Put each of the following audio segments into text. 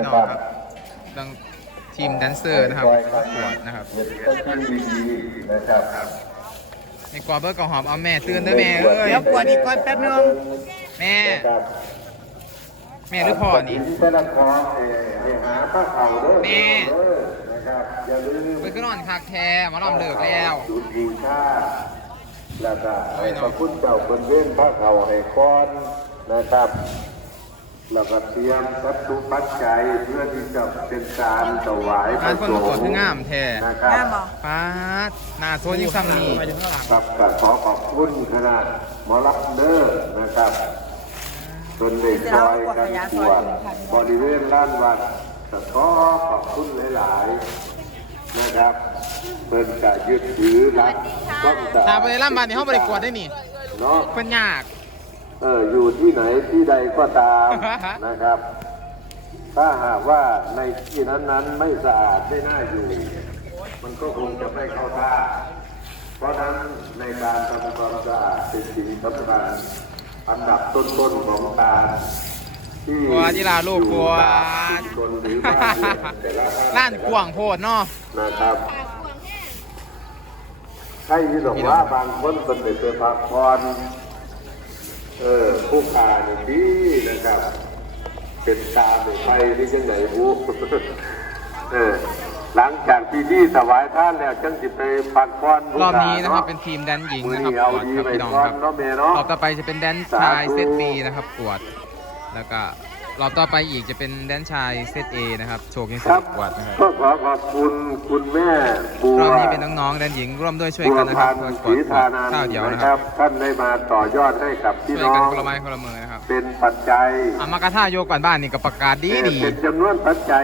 น้องครับดังทีมแดนเซอร์นะครับประกวดนะครับในกว่าเบอร์กหอมเอาแม่ตื่นด้วยแม่เอ้ยเดี๋ยวกวดอีกก่อนแป๊บนึงแม่หรือพ่อนี่แม่เพิ่นก็นอนคักแท้มาล้อมเลิกแล้วแล้วก็ให้พระพุทธเจ้าเป็นเว้นพระเขาให้ก้อนนะครับแล้วก็เตรียมวัตถุปัจจัยเพื่อที่จะเป็นการถวายพงาระนคนสประกวดงฆ์คืองามแท้นะครับแม่บอกป้าดหน้าโซนยิ่งซ้ำนี่ครับก็ขอขอบคุณคณะหมอลักเดอร์นะครับเป็นเด็กซอยกันตรวจบริเวณลานวัดก็ขอขอบคุณหลายๆนะครับเป็นการยึดถือหลักต้องตาไปเลยล่ำบานนี่เขาบริกวดได้นี่เนาะเป็นยากอยู่ที่ไหนที่ใดก็ตามนะครับ ถ้าหากว่าในที่นั้นๆไม่สะอาดไม่น่าอยู่ มันก็คงจะไม่เข้าท่าเพราะฉะนั้นในการทำความสะอาดเป็นสิ่งสำคัญอันดับต้นๆของการที่กลัวที่ลาลูกกลัวชุมชนหรือบ้านเรือนแต่ละล้านกว่างโพดเนาะนะครับใช่ที่บอกว่าบางคนเป็นเด็กเป็นพักผ่อนผู้ขาเนี่ยดีนะครับเป็นตาเป็นไฟนี่ยังไงบูหลังจากที่ดีถวายท่านแล้วจังจิไปพักผ่อนรอบนี้นะครับเป็นทีมแดนหญิงนะครับกวดครับพี่น้องครับรอบต่อไปจะเป็นแดนชายเซต B นะครับกวดแล้วก็รอบต่อไปอีกจะเป็นแดนชายเซต A นะครับโชคยังสนุกกวดนะครับก็ขอขอบคุณคุณแม่บัวรอบนี้เป็นน้องๆแดนหญิงร่วมด้วยช่วยกันนะครับเพื่อกวดข้าวเดียวนะครับท่านได้มาต่อยอดให้กับพี่ช่วยน้อกันงคนละไม้คนละมือนะครับเป็นปัจจัยมากระท่าโยกก่อนบ้านนี่กับประกาศดีเป็นจำนวนปัจจัย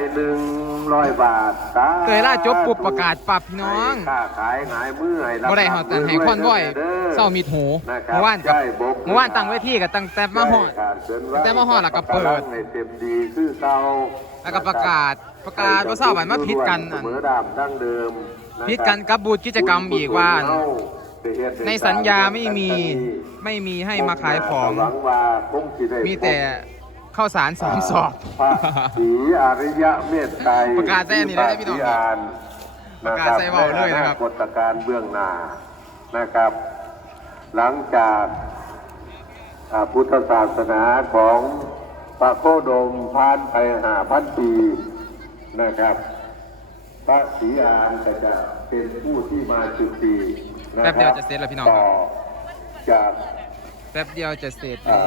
100 บาทเคยล่าจบปุ๊บประกาศปรับพี่น้องค่าขายหงายมือให้รับบ่ได้หอดแต่ให้คอนบ่อยเศร้ามีดหูเมื่อวานกับเมื่อวานตั้งเวทีกับตั้งแต่มาหอด แต่มาฮอดแล้วก็เปิดให้เต็มดีคือเก่าแล้วก็ประกาศว่าเศร้าบันมาพิดกันเสมอดามดั้งเดิมพิดกันกับบูธกิจกรรมอีกว่า ในสัญญาไม่มีให้มาขายของ มีแต่ข้าวสาร3 สอบพระศรีอริยเมตไตรประกาศแจ้งนี่ได้พี่น้อง ประกาศใส่เว้าเลยนะครับกฎการเบื้องหน้านะครับ หลังจากพุทธศาสนาของพระโคดมผ่านไป5,000 ปีนะครับพระศรีอานก็จะเป็นผู้ที่มาจุตินะคแป๊รับเดียวจะเสร็จแล้วพี่น้องครับต่อจากแป๊บเดียวจะเสร็จแล้ว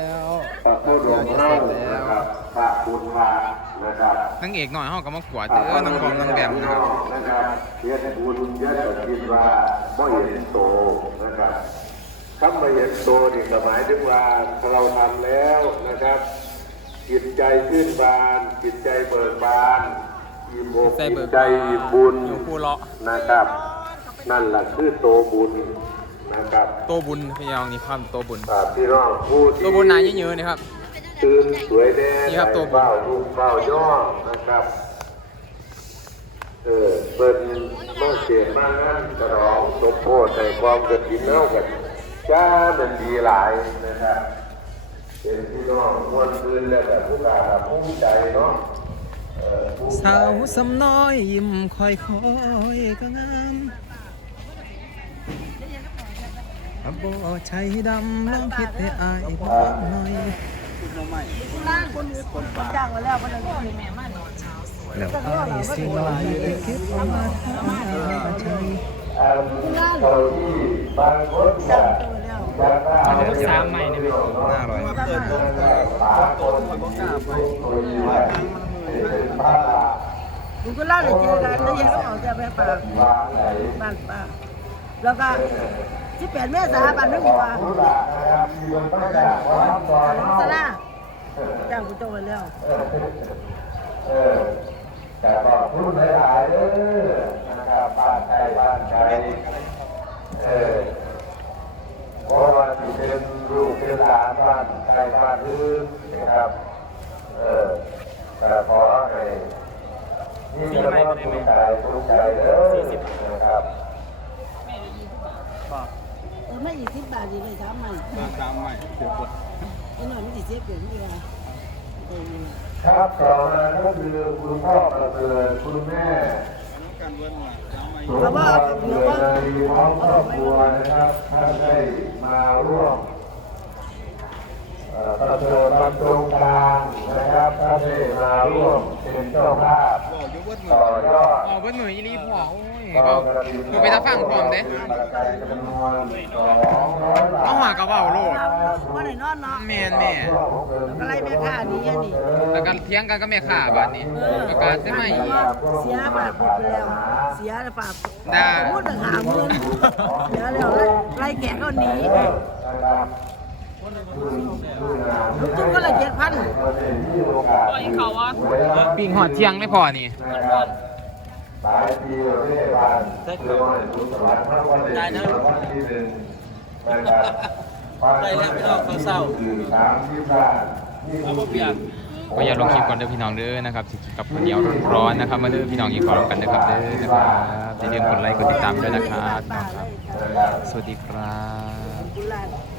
พระโคดมเล่านะครับพระพุทธะนะครับนางเอกหน่อยห้องกับมากวาดเด้อนางบอมนางแบมนะครับเฮ็ดบุญเยอะจะคิดว่าบ่เห็นโตนะครับคำว่าเห็นโตนี่ก็หมายถึงว่าเราทำแล้วนะครับจิตใจชื่นบานจิตใจเบิกบานอิ่มอกอิ่มใจอิ่มบุญอยู่คู่เลาะนะครับ นั่นแหละคือโตบุญนะครับโตบุญพี่น้องนี่ครับโตบุญพี่น้องผู้ที่โตบุญนายเยอะๆนะครับตื่นสวยแน่นี่ครับตัวบุญเฝ้าลูกเฝ้าย่อนะครับเปิดเมื่อเสียมากนั้นกระรองสมโพธิในความกระถิ่นเล่ากันจ้ามันดีหลายนะครับเป็นพี่น้องมวลพื้นและแบบผู้กล้าภูมิใจเนาะสาวสำน้อยยิ้มค่อยก็งามบ่ใช้ดำลองคิดให้อายบ้างหน่อยจ้างมาแล้วมันเลยแม่มันแล้วอายสิลอยไปเก็บเอามาทำใจเราที่บางคนจะจะได้สามใหม่นี่น่าอร่อยมึงก็เล่าเลยเจอกันแล้วยังก็เอาแต่ไปปากบ้านป้าแล้วก็18 เมษายนบ้านนึกว่าสลาจ้างกูโตไปแล้วแต่ก็พูดหลายๆนะครับบ้านใครบ้านใครเพราะว่าที่เป็นลูกเป็นหลานบ้านใครบ้านอื่นนะครับแต่ขอให้นี่จะต้องภูมิใจภูมิใจนะครับไม่อีก10 บาทดีเลย3 ใหม่ 3ใหม่เดี๋ยวกดไอ้หน่อยไม่ติดเสียเปลี่ยนที่ไรครับต่อมาก็คือคุณพ่อประเสริฐคุณแม่สมบัติเกิดในท้องครอบครัวนะครับท่านได้มาร่วมประเสริฐบรรจงกลางนะครับท่านได้มาร่วมเป็นเจ้าภาพต่อยอดอ๋อเบิ้ลหนุ่ยอีรีพอโอ้ยก็คือไปตาฟังพร้อมเด้เอาหากระเป๋าโลดว่าไหนนอนเนาะแม่นแม่อะไรแม่ค่านี้อันนี้แล้วกันเที่ยงกันก็แม่ข่าบาดนี้ประกาศได้ไหมอีกเสียฝากไปแล้วเสียฝากได้พูดถึงหาเงินเดี๋ยวไล่แกะก็หนีลูกจุ๊บก็เลย7,000 ปิ้งหอดเที่ยงได้พอนี่หลายปีเราไม่ได้ผ่านคือว่ารู้สวรรค์พระวันเด็กรางวัลที่หนึ่งนะครับได้แล้วพี่น้องเขาเศร้า30 ล้านนี่คือเปลี่ยนก็อย่าลงคลิปก่อนเด้อพี่น้องเด้อนะครับสิกินกับข้าวเหนียวร้อนๆนะครับมาเด้อพี่น้องยินขอรับกันนะครับเด้อนะครับอย่าลืมกดไลค์กดติดตามด้วยนะครับพี่น้องครับสวัสดีครับกุหลาบ